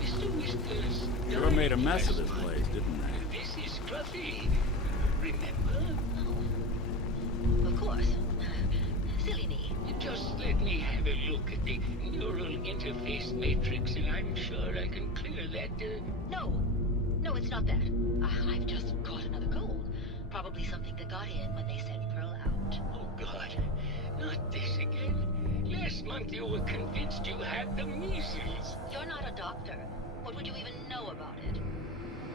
Mr. Whiskers. Sure made a mess of this place, didn't they? This is Scruffy. Remember? Oh, of course. Silly me. Just let me have a look at the neural interface matrix, and I'm sure I can clear that. No. No, it's not that. I've just caught another cold. Probably something that got in when they sent Pearl out. Oh, God. Not this again. Last month you were convinced you had the measles. You're not a doctor. What would you even know about it?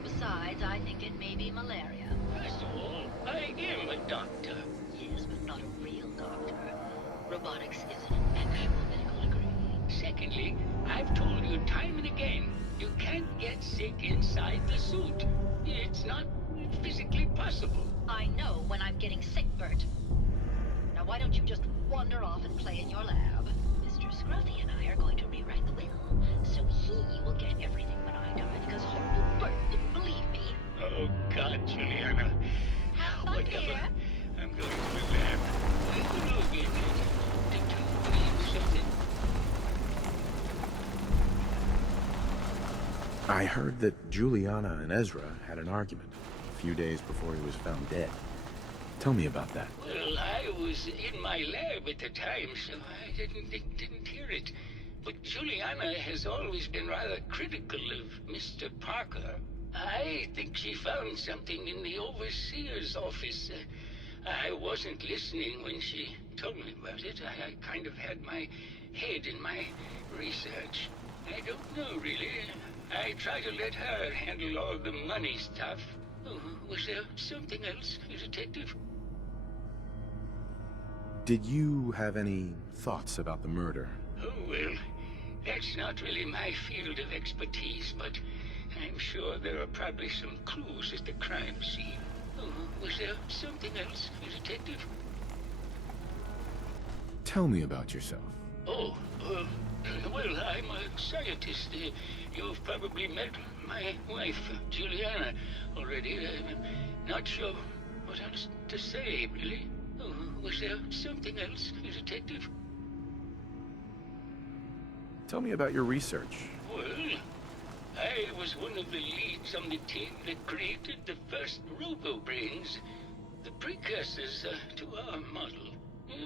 Besides, I think it may be malaria. First of all, I am a doctor. Yes, but not a real doctor. Robotics is an actual medical degree. Secondly, I've told you time and again, you can't get sick inside the suit. It's not physically possible. I know when I'm getting sick, Bert. Now why don't you just wander off and play in your lab? Mr. Scruffy and I are going to rewrite the will, so he will get everything when I die, because horrible Bert didn't believe me. Oh, God, Juliana. Have fun Whatever. here. I'm going to the lab. Hello again. Did you need something? I heard that Juliana and Ezra had an argument a few days before he was found dead. Tell me about that. Well, I was in my lab at the time, so I didn't hear it. But Juliana has always been rather critical of Mr. Parker. I think she found something in the overseer's office. I wasn't listening when she told me about it. I kind of had my head in my research. I don't know, really. I try to let her handle all the money stuff. Oh, was there something else, Detective? Did you have any thoughts about the murder? Oh, well, that's not really my field of expertise, but I'm sure there are probably some clues at the crime scene. Oh, was there something else, Detective? Tell me about yourself. Oh, well, I'm a scientist. You've probably met my wife, Juliana, already. I'm not sure what else to say, really. Oh, was there something else, Detective? Tell me about your research. Well, I was one of the leads on the team that created the first robo-brains, the precursors to our model.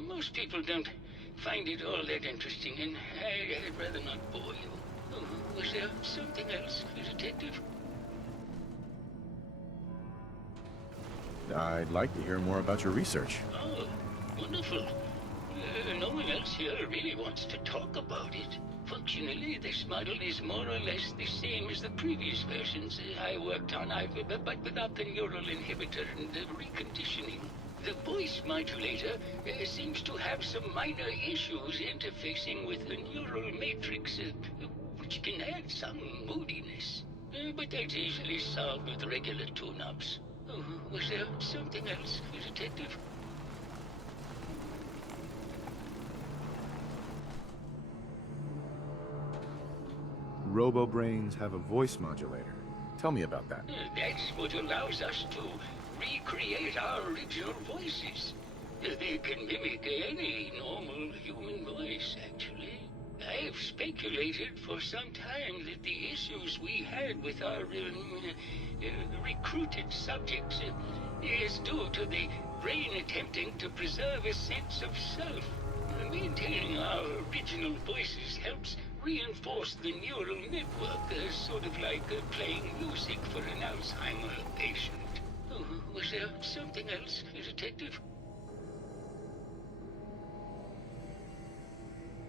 Most people don't find it all that interesting, and I'd rather not bore you. Oh, was there something else, Detective? I'd like to hear more about your research. Oh, wonderful. No one else here really wants to talk about it. Functionally, this model is more or less the same as the previous versions I worked on, but without the neural inhibitor and the reconditioning. The voice modulator seems to have some minor issues interfacing with the neural matrix, which can add some moodiness. But that's easily solved with regular tune-ups. Oh, was there something else, Detective? Robo-brains have a voice modulator. Tell me about that. That's what allows us to recreate our original voices. They can mimic any normal human voice, actually. I've speculated for some time that the issues we had with our recruited subjects is due to the brain attempting to preserve a sense of self. Maintaining our original voices helps reinforce the neural network, sort of like playing music for an Alzheimer patient. Oh, was there something else, Detective?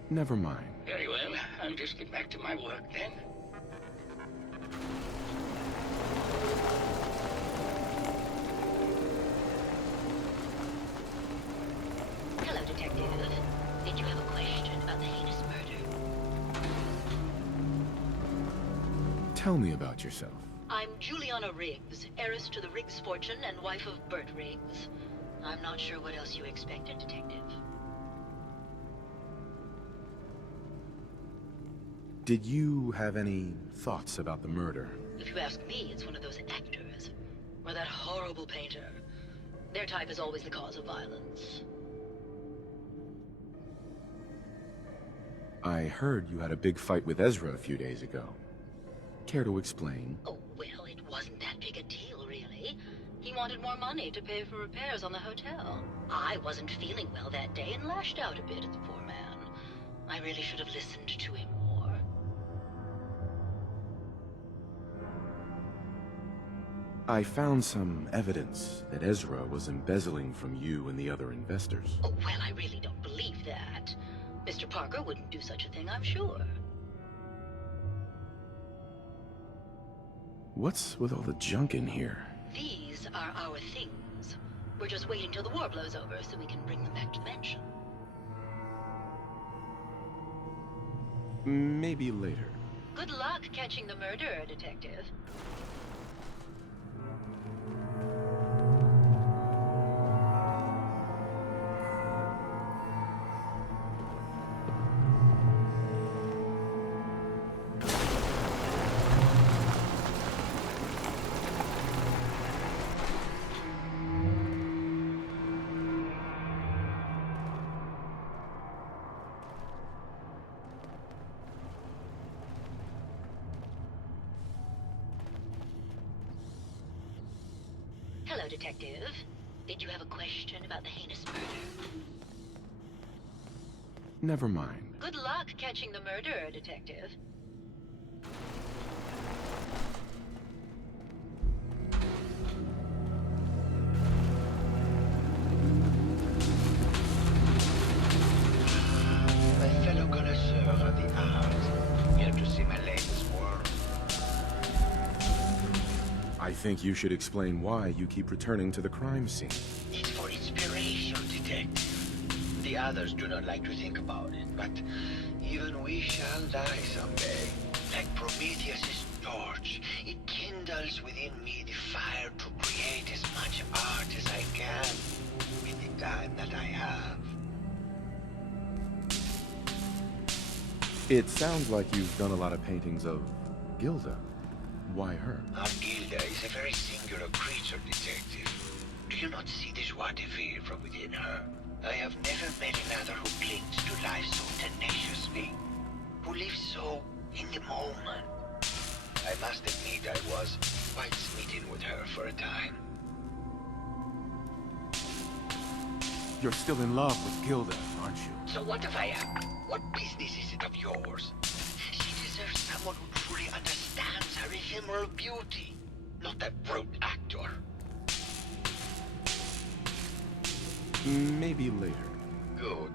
Never mind. Very well. I'll just get back to my work then. Hello, Detective. Did you have a question about the heinous murder? Tell me about yourself. I'm Juliana Riggs, heiress to the Riggs fortune and wife of Bert Riggs. I'm not sure what else you expected, Detective. Did you have any thoughts about the murder? If you ask me, it's one of those actors. Or that horrible painter. Their type is always the cause of violence. I heard you had a big fight with Ezra a few days ago. Care to explain? Oh, well, it wasn't that big a deal, really. He wanted more money to pay for repairs on the hotel. I wasn't feeling well that day and lashed out a bit at the poor man. I really should have listened to him more. I found some evidence that Ezra was embezzling from you and the other investors. Oh, well, I really don't believe that. Mr. Parker wouldn't do such a thing, I'm sure. What's with all the junk in here? These are our things. We're just waiting till the war blows over so we can bring them back to the mansion. Maybe later. Good luck catching the murderer, Detective. Hello, Detective. Did you have a question about the heinous murder? Never mind. Good luck catching the murderer, Detective. My fellow connoisseur of the arts, here to see my latest work. I think you should explain why you keep returning to the crime scene. It's for inspiration, detective. The others do not like to think about it, but even we shall die someday. Like Prometheus's torch, it kindles within me the fire to create as much art as I can in the time that I have. It sounds like you've done a lot of paintings of Gilda. Why her? Our Gilda is a very singular creature, detective. Do you not see the joie de vivre from within her? I have never met another who clings to life so tenaciously, who lives so in the moment. I must admit I was quite smitten with her for a time. You're still in love with Gilda, aren't you? So what if I am? What business is it of yours? She deserves someone who truly understands her ephemeral beauty, not that brute actor. Maybe later. Good.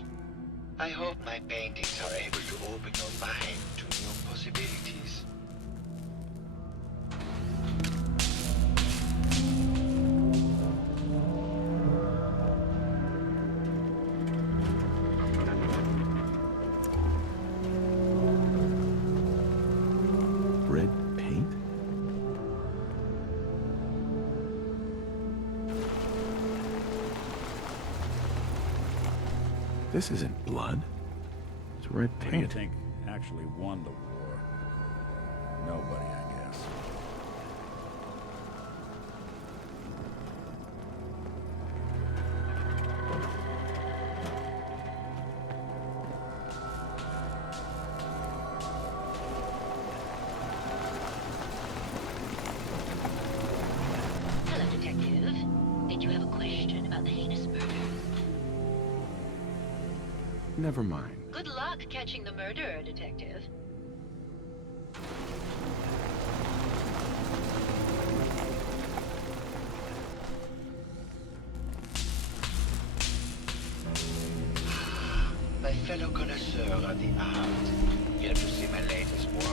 I hope my paintings are able to open your mind to new possibilities. Red paint? This isn't blood. It's red Who do you paint. think actually won the war? Nobody, I guess. Hello, Detective. Did you have a question about the heinous murder? Never mind. Good luck catching the murderer, Detective. My fellow connoisseur of the art, here to see my latest work.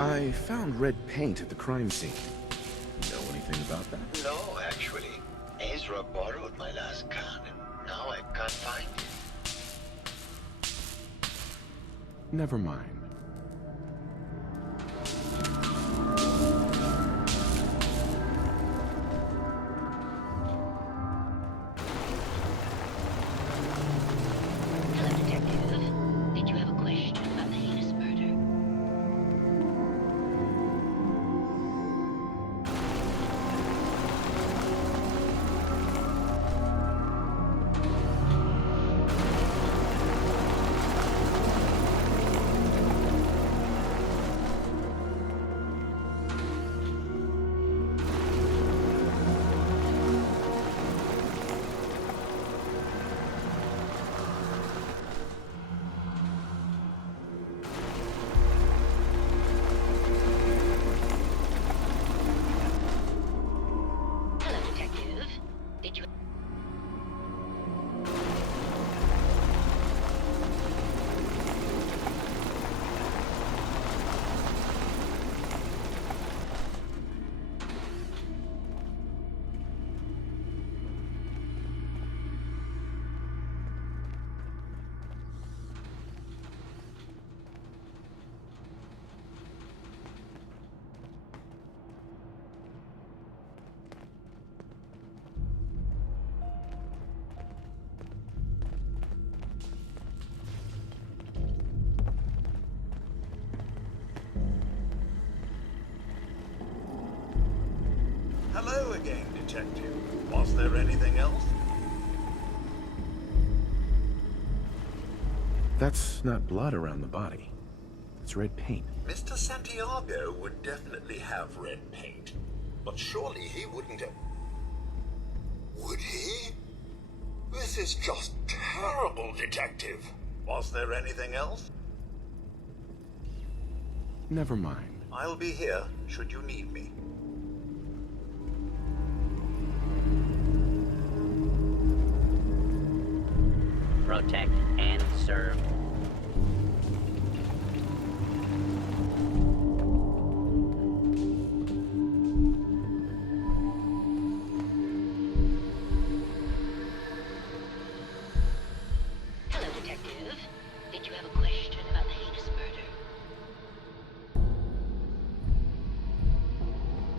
I found red paint at the crime scene. Know anything about that? No, actually. Ezra borrowed my last can, and now I can't find it. Never mind. Hello, Detective. Did you have a question about the heinous murder? Detective. Was there anything else? That's not blood around the body. It's red paint. Mr. Santiago would definitely have red paint. But surely he wouldn't have... Would he? This is just terrible, Detective. Was there anything else? Never mind. I'll be here, should you need me. Protect and serve. Hello, Detective. Did you have a question about the heinous murder?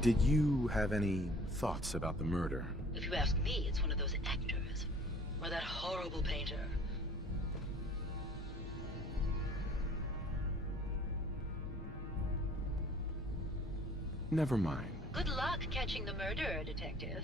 Did you have any thoughts about the murder? If you ask me, it's one of those actors. Or that horrible painter. Never mind. Good luck catching the murderer, Detective.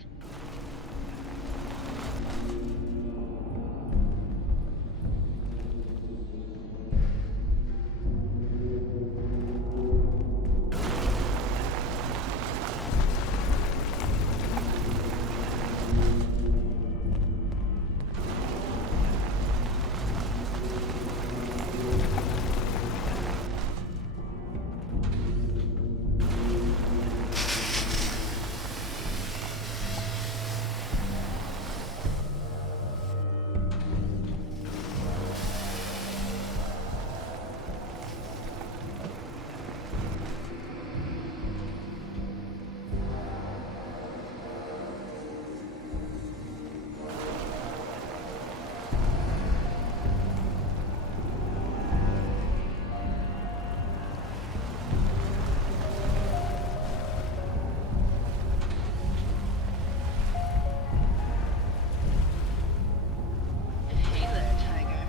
Hey there, Tiger.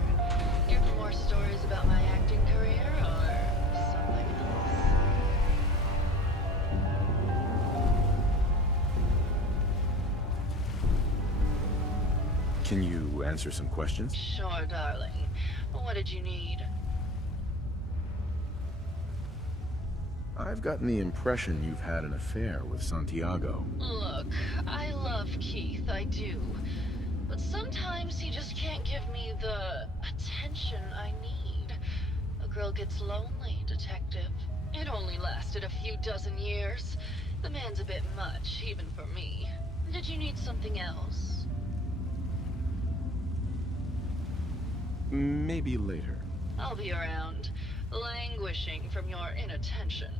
Here for more stories about my acting career or something else? Can you answer some questions? Sure, darling. What did you need? I've gotten the impression you've had an affair with Santiago. Look, I love Keith, I do. But sometimes he just can't give me the attention I need. A girl gets lonely, Detective. It only lasted a few dozen years. The man's a bit much, even for me. Did you need something else? Maybe later. I'll be around, languishing from your inattention.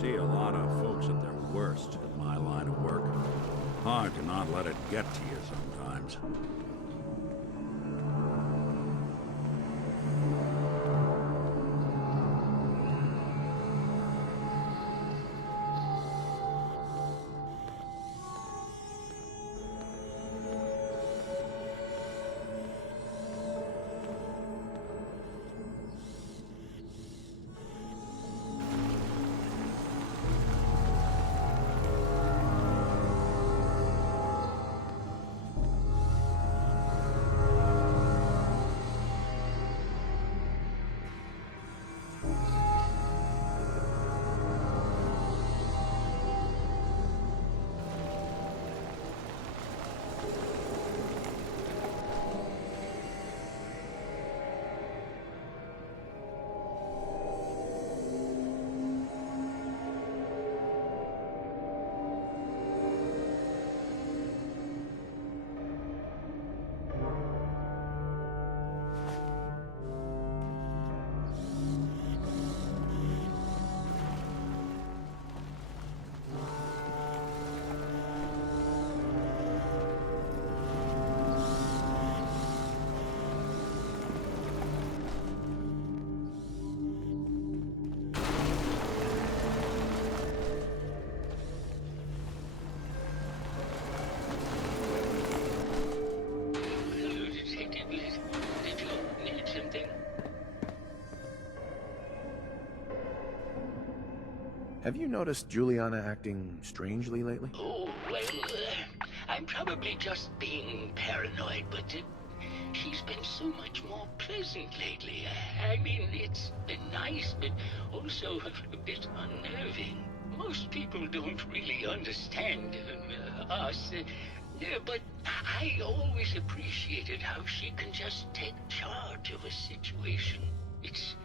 See a lot of folks at their worst in my line of work. Hard to not let it get to you sometimes. Have you noticed Juliana acting strangely lately? Oh, well, I'm probably just being paranoid, but she's been so much more pleasant lately. I mean, it's been nice, but also a bit unnerving. Most people don't really understand us, but I always appreciated how she can just take charge of a situation. It's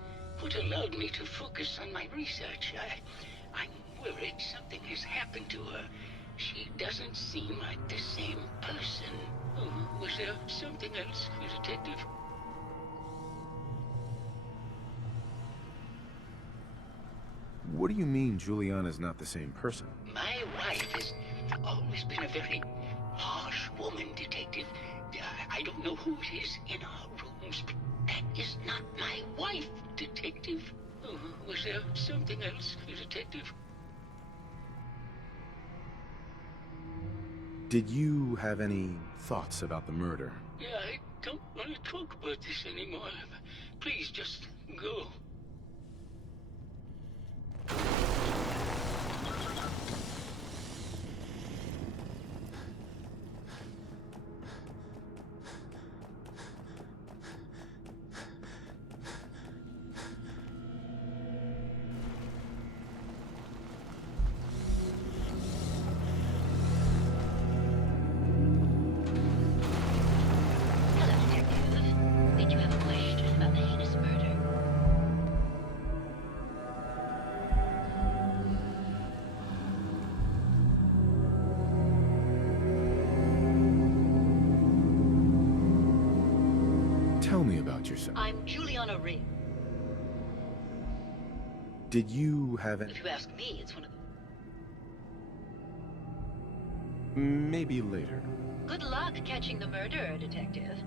what allowed me to focus on my research. I'm worried something has happened to her. She doesn't seem like the same person. Oh, was there something else, Detective? What do you mean Juliana's not the same person? My wife has always been a very harsh woman, Detective. I don't know who it is in our rooms, but that is not my wife, Detective. Oh, was there something else, Detective? Did you have any thoughts about the murder? Yeah, I don't want to talk about this anymore. Please, just go. Hello, Detective. Did you have a question about the heinous murder? Tell me about yourself. I'm Juliana Ring. Did you have any... If you ask me, it's one of the... Maybe later. Good luck catching the murderer, Detective.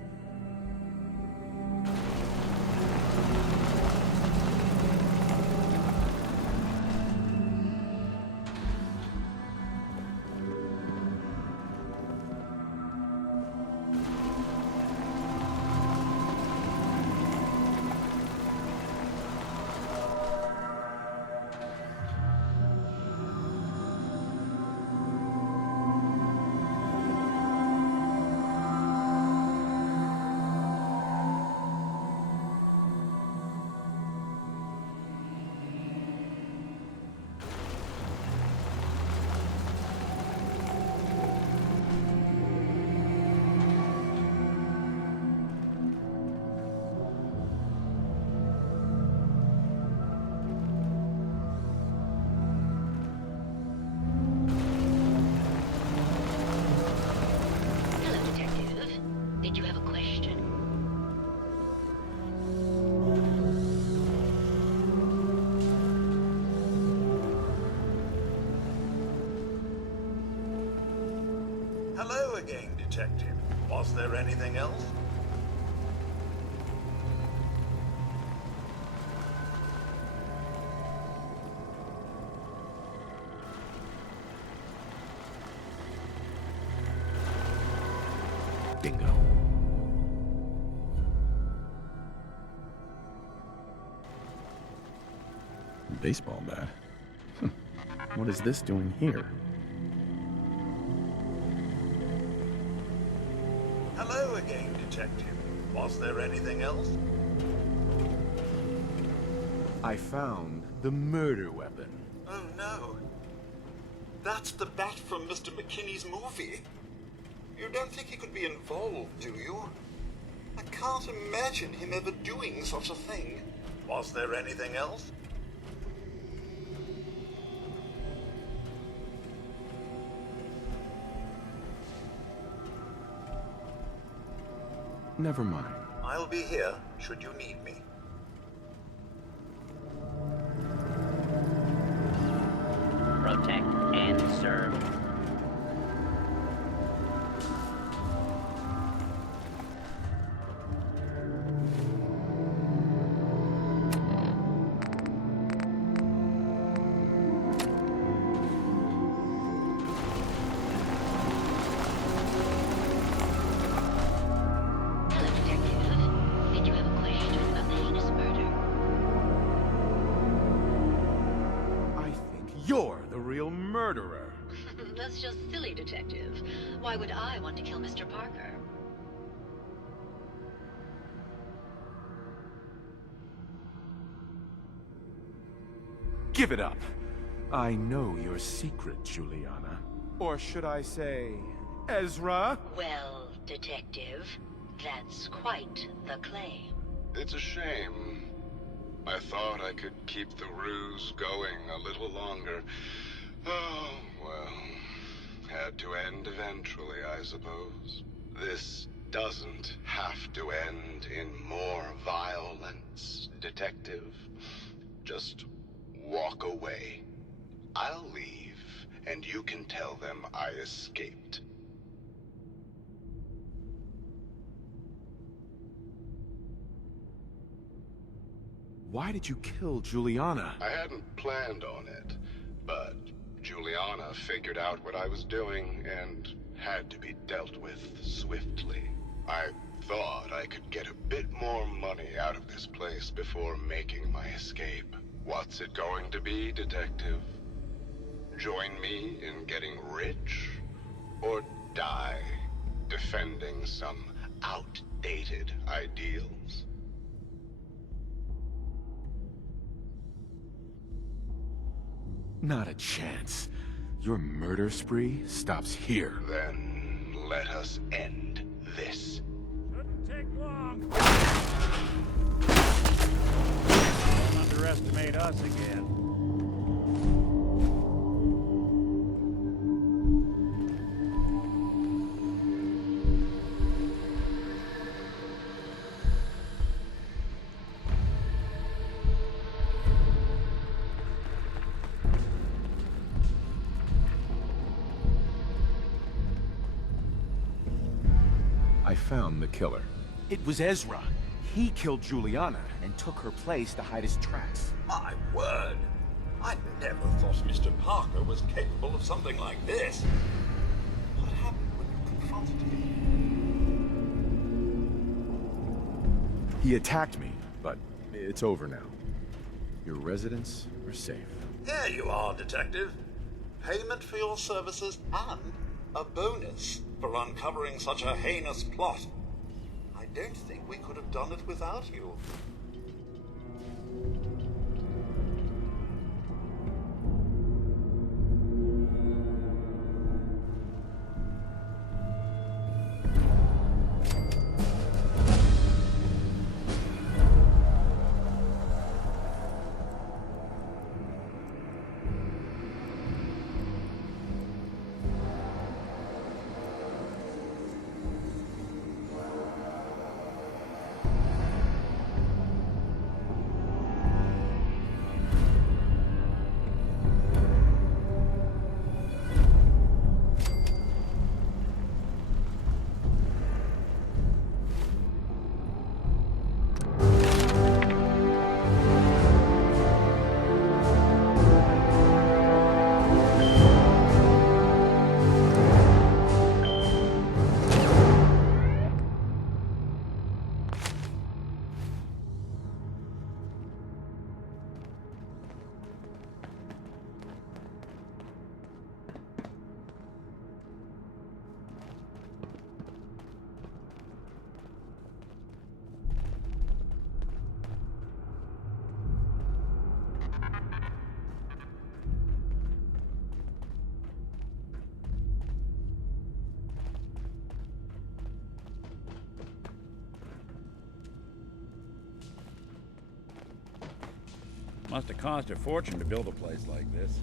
Hello, Detective. Did you have a question? Hello again, Detective. Was there anything else? Bingo. Baseball bat? What is this doing here? Hello again, Detective. Was there anything else? I found the murder weapon. Oh no. That's the bat from Mr. McKinney's movie. You don't think he could be involved, do you? I can't imagine him ever doing such a thing. Was there anything else? Never mind. I'll be here should you need me. Protect and serve. Hello, Detective. Did you have a question about the heinous That's just silly, Detective. Why would I want to kill Mr. Parker? Give it up. I know your secret, Juliana. Or should I say, Ezra? Well, Detective, that's quite the claim. It's a shame. I thought I could keep the ruse going a little longer. Oh, well. Had to end eventually, I suppose. This doesn't have to end in more violence, Detective. Just walk away. I'll leave, and you can tell them I escaped. Why did you kill Juliana? I hadn't planned on it, but Juliana figured out what I was doing and had to be dealt with swiftly. I thought I could get a bit more money out of this place before making my escape. What's it going to be, Detective? Join me in getting rich? Or die defending some outdated ideals? Not a chance. Your murder spree stops here. Then let us end this. Shouldn't take long. Don't underestimate us again. I found the killer. It was Ezra. He killed Juliana and took her place to hide his tracks. My word! I never thought Mr. Parker was capable of something like this. What happened when you confronted him? He attacked me, but it's over now. Your residents are safe. Here you are, Detective. Payment for your services and a bonus for uncovering such a heinous plot. I don't think we could have done it without you. Must have cost a fortune to build a place like this.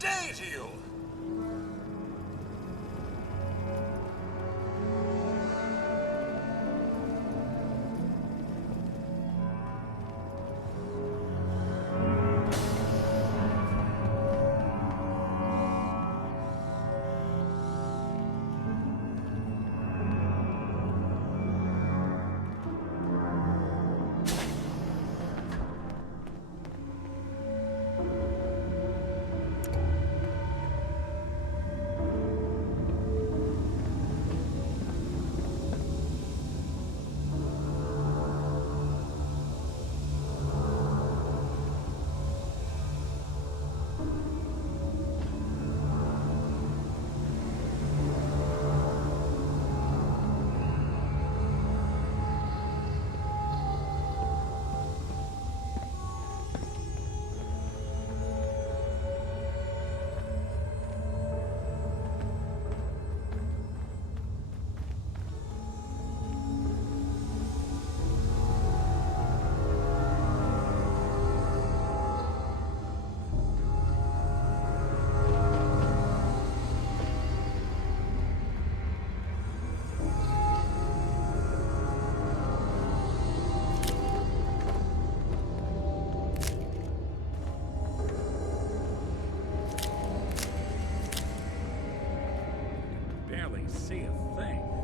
day to you! Barely see a thing.